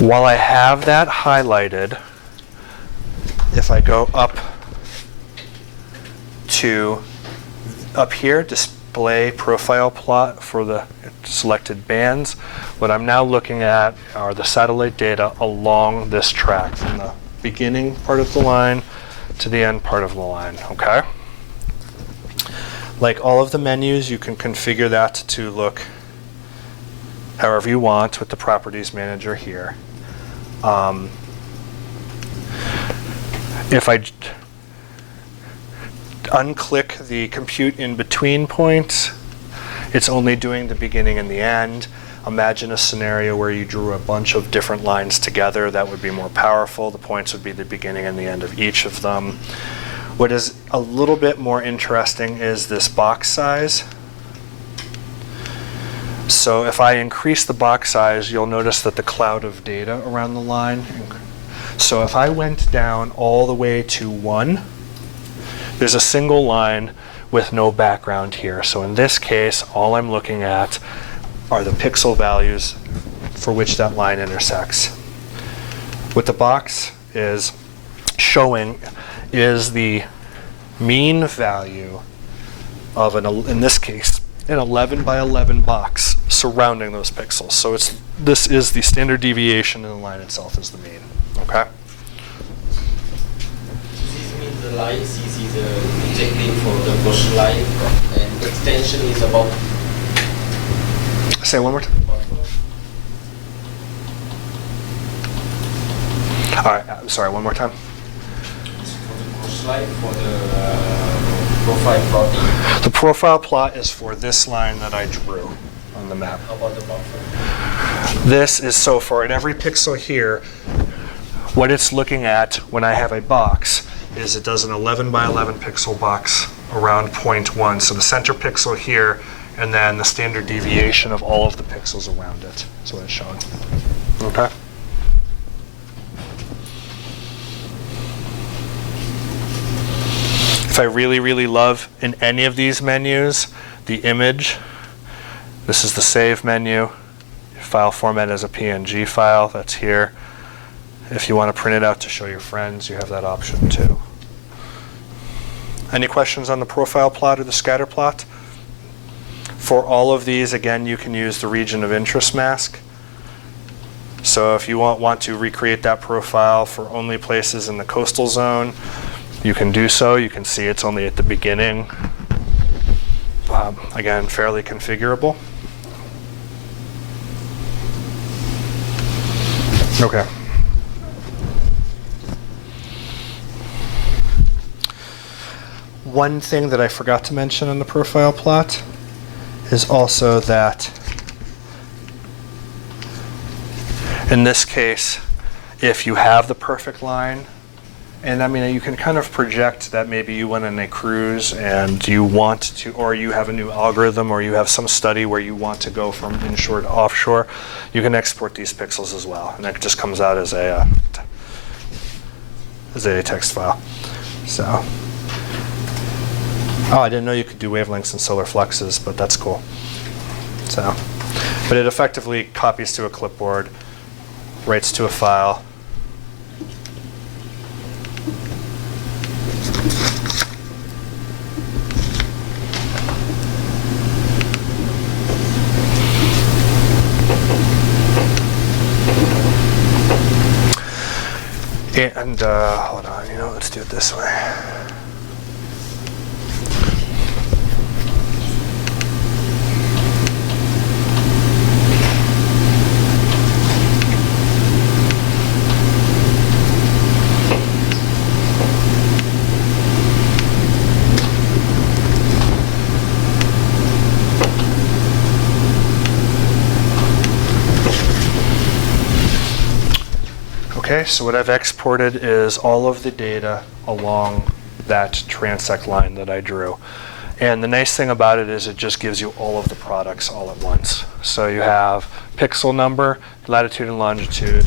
While I have that highlighted, if I go up here, display profile plot for the selected bands, what I'm now looking at are the satellite data along this track from the beginning part of the line to the end part of the line, okay? Like all of the menus, you can configure that to look however you want with the properties manager here. If I unclick the compute in between points, it's only doing the beginning and the end. Imagine a scenario where you drew a bunch of different lines together. That would be more powerful. The points would be the beginning and the end of each of them. What is a little bit more interesting is this box size. So if I increase the box size, you'll notice that the cloud of data around the line. So if I went down all the way to 1, there's a single line with no background here. So in this case, all I'm looking at are the pixel values for which that line intersects. What the box is showing is the mean value of, in this case, an 11 by 11 box surrounding those pixels. So this is the standard deviation, and the line itself is the mean. Okay? This means the line CC is projecting for the push line, and extension is about. Say one more time. All right, I'm sorry, one more time. For the push line, for the profile plotting. The profile plot is for this line that I drew on the map. How about the buffer? This is so for at every pixel here, what it's looking at when I have a box is it does an 11 by 11 pixel box around point 1. So the center pixel here, and then the standard deviation of all of the pixels around it. That's what it's showing. Okay? If I really, really love in any of these menus, the image, this is the save menu. File format as a PNG file, that's here. If you want to print it out to show your friends, you have that option too. Any questions on the profile plot or the scatter plot? For all of these, again, you can use the region of interest mask. So if you want to recreate that profile for only places in the coastal zone, you can do so. You can see it's only at the beginning. Again, fairly configurable. Okay. One thing that I forgot to mention on the profile plot is also that in this case, if you have the perfect line, and I mean, you can kind of project that maybe you went on a cruise and you want to, or you have a new algorithm, or you have some study where you want to go from inshore to offshore, you can export these pixels as well. And that just comes out as a text file. So, oh, I didn't know you could do wavelengths and solar fluxes, but that's cool. So, but it effectively copies to a clipboard, writes to a file. And hold on, let's do it this way. Okay, so what I've exported is all of the data along that transect line that I drew. And the nice thing about it is it just gives you all of the products all at once. So you have pixel number, latitude and longitude,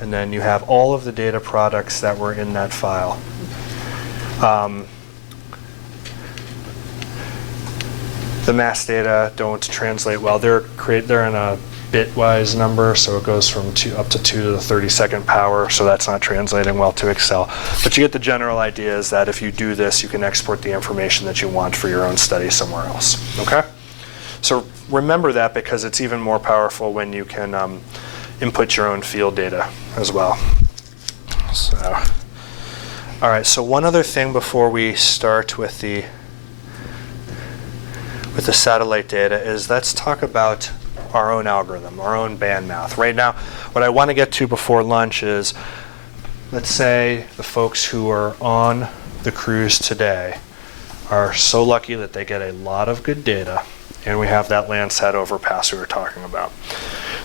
and then you have all of the data products that were in that file. The mass data don't translate well. They're in a bitwise number, so it goes from up to 2 to the 32nd power, so that's not translating well to Excel. But you get the general idea is that if you do this, you can export the information that you want for your own study somewhere else, okay? So remember that because it's even more powerful when you can input your own field data as well. So, all right, so one other thing before we start with the satellite data is let's talk about our own algorithm, our own band math. Right now, what I want to get to before lunch is, let's say the folks who are on the cruise today are so lucky that they get a lot of good data, and we have that Landsat overpass we were talking about.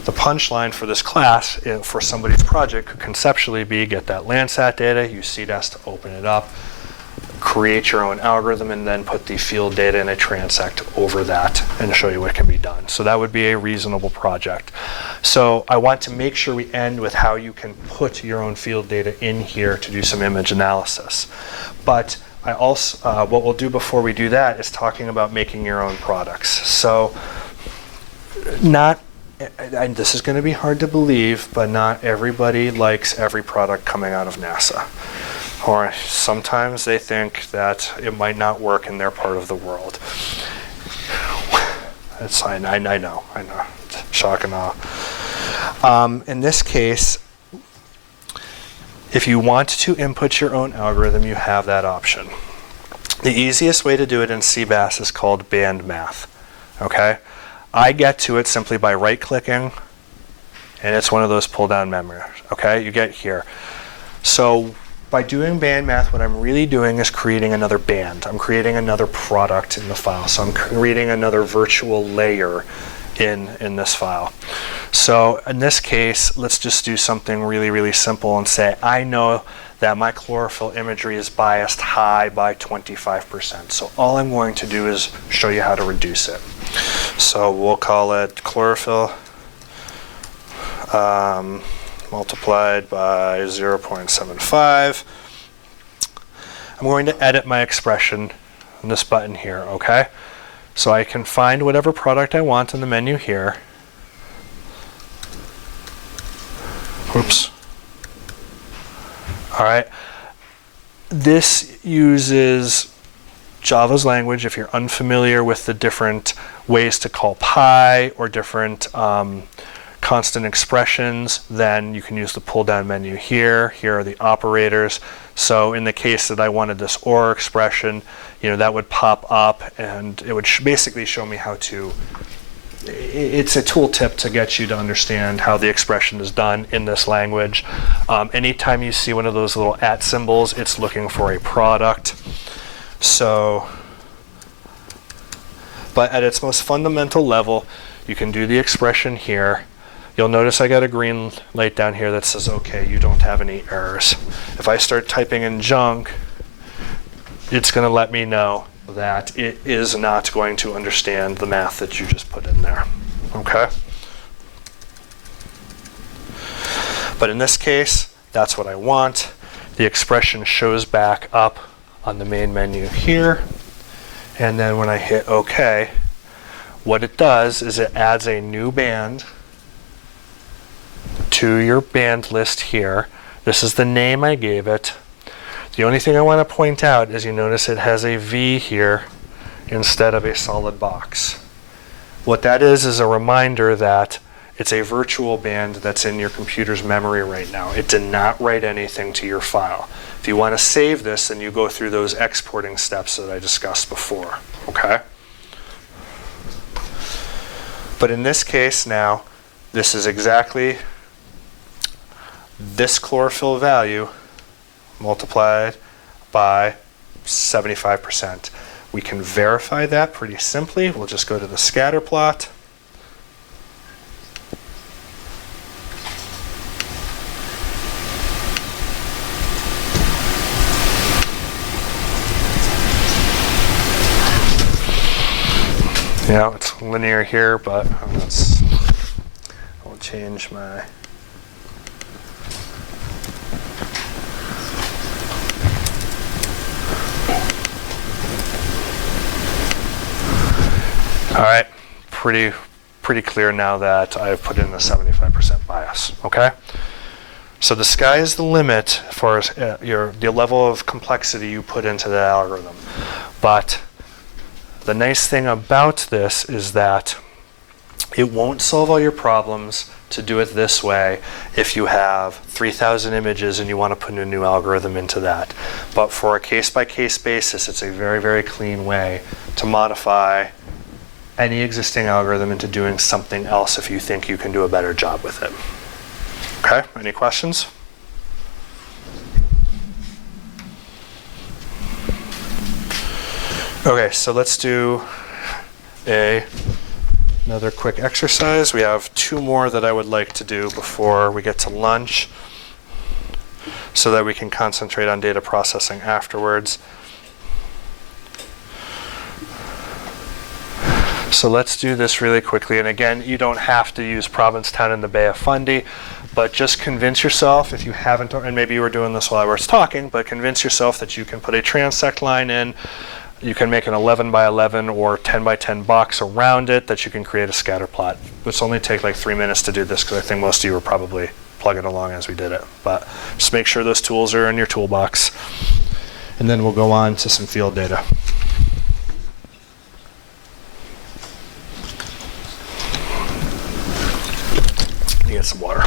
The punchline for this class, for somebody's project, could conceptually be get that Landsat data, use CDAS to open it up, create your own algorithm, and then put the field data in a transect over that and show you what can be done. So that would be a reasonable project. So I want to make sure we end with how you can put your own field data in here to do some image analysis. But I also, what we'll do before we do that is talking about making your own products. So and this is going to be hard to believe, but not everybody likes every product coming out of NASA. Or sometimes they think that it might not work in their part of the world. I know. Shock and awe. In this case, if you want to input your own algorithm, you have that option. The easiest way to do it in CBAS is called band math. Okay? I get to it simply by right-clicking, and it's one of those pull-down menus. Okay? You get here. So by doing band math, what I'm really doing is creating another band. I'm creating another product in the file. So I'm creating another virtual layer in this file. So in this case, let's just do something really, really simple and say, I know that my chlorophyll imagery is biased high by 25%. So all I'm going to do is show you how to reduce it. So we'll call it chlorophyll multiplied by 0.75. I'm going to edit my expression in this button here, okay? So I can find whatever product I want in the menu here. Oops. All right. This uses Java's language. If you're unfamiliar with the different ways to call pi or different constant expressions, then you can use the pull-down menu here. Here are the operators. So in the case that I wanted this OR expression, that would pop up, and it would basically show me how to. It's a tooltip to get you to understand how the expression is done in this language. Anytime you see one of those little @ symbols, it's looking for a product. So, but at its most fundamental level, you can do the expression here. You'll notice I got a green light down here that says, okay, you don't have any errors. If I start typing in junk, it's going to let me know that it is not going to understand the math that you just put in there. Okay? But in this case, that's what I want. The expression shows back up on the main menu here. And then when I hit OK, what it does is it adds a new band to your band list here. This is the name I gave it. The only thing I want to point out is you notice it has a V here instead of a solid box. What that is a reminder that it's a virtual band that's in your computer's memory right now. It did not write anything to your file. If you want to save this, then you go through those exporting steps that I discussed before. Okay? But in this case now, this is exactly this chlorophyll value multiplied by 75%. We can verify that pretty simply. We'll just go to the scatter plot. Yeah, it's linear here, but I'll change my. All right, pretty pretty clear now that I've put in a 75% bias, okay? So the sky is the limit for the level of complexity you put into the algorithm. But the nice thing about this is that it won't solve all your problems to do it this way if you have 3,000 images and you want to put a new algorithm into that. But for a case-by-case basis, it's a very, very clean way to modify any existing algorithm into doing something else if you think you can do a better job with it. Okay, any questions? Okay, so let's do another quick exercise. We have 2 more that I would like to do before we get to lunch so that we can concentrate on data processing afterwards. So let's do this really quickly. And again, you don't have to use Provincetown and the Bay of Fundy, but just convince yourself, if you haven't, and maybe you were doing this while I was talking, but convince yourself that you can put a transect line in. You can make an 11 by 11 or 10 by 10 box around it that you can create a scatter plot. It's only take like 3 minutes to do this because I think most of you were probably plugging along as we did it. But just make sure those tools are in your toolbox. And then we'll go on to some field data. Get some water.